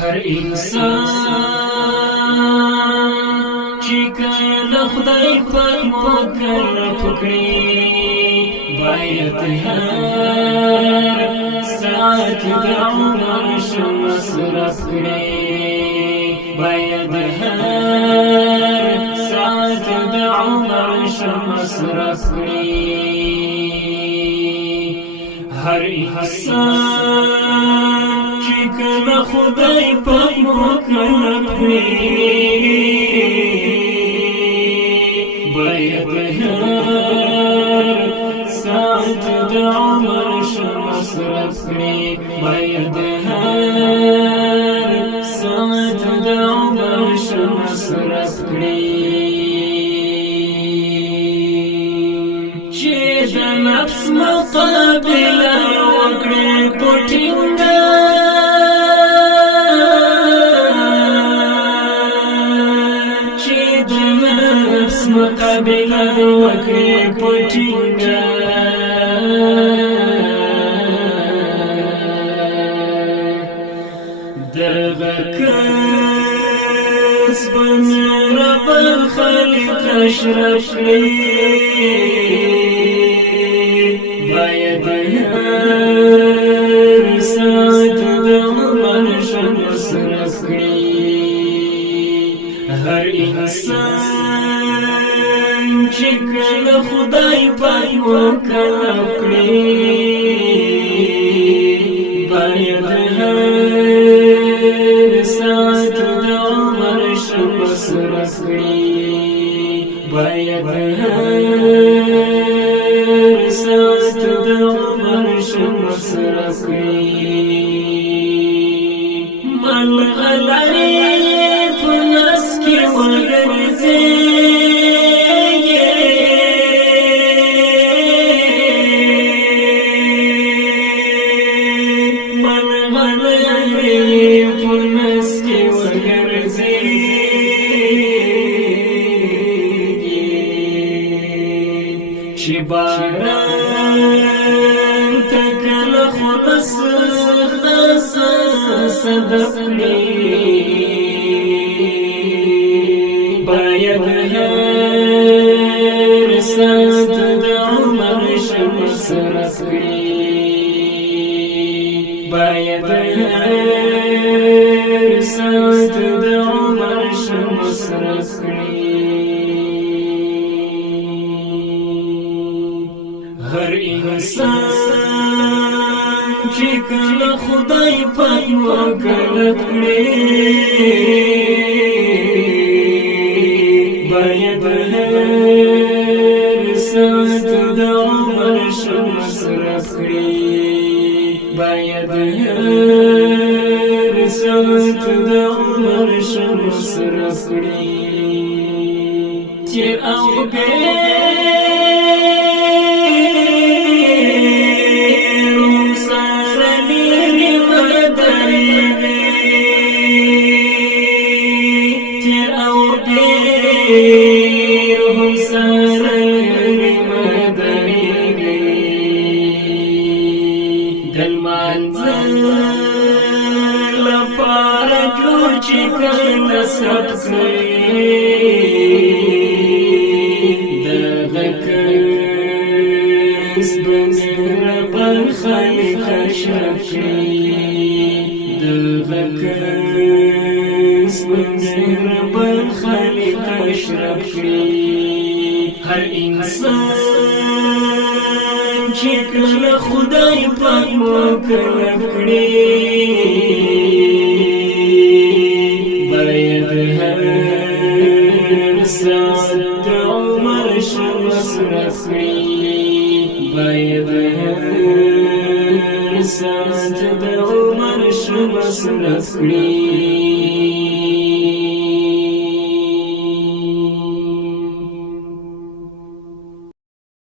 هر انسان چې کله خدای پاک مکلف کړي باید هر ساعت د عمر مصرف کړي باید هر ساعت د عمر مصرف کړي هر انسان چې کله خدای پاک مکلف کړي باید هر ساعت د عمر مصرف کړي باید هر ساعت د عمر مصرف کړي چې د نفس مقابله وکړي پټینګه چې د نفس مقابله وکړي پټینګه دغه کسب رب الخالق اشرف کړي باید هر ساعت د عمر مصرف کړي هر انسان چې کله خدای پاک مکلف کړي باید هر ساعت د عمر مصرف کړي باید هر ساعت د عمر مصرف کړي ملغلرې په نس کې وګرځي چې باران تکله خلص خلاص صدق کړي باید هر ساعت د عمر مصرف کړي باید هر ساعت د عمر مصرف کړي هر انسان چې کله خدای پاک مکلف کړي باید هر ساعت د عمر مصرف کړي باید هر ساعت د عمر مصرف کړي تیر او نصب دغه کسب رب الخالق اشرف کړي دغه کسب رب الخالق اشرف کړي هر انسان چې کله خدای پاک مکلف کړي ساعت عمر مصرف کړي باید هر ساعت د عمر مصرف کړي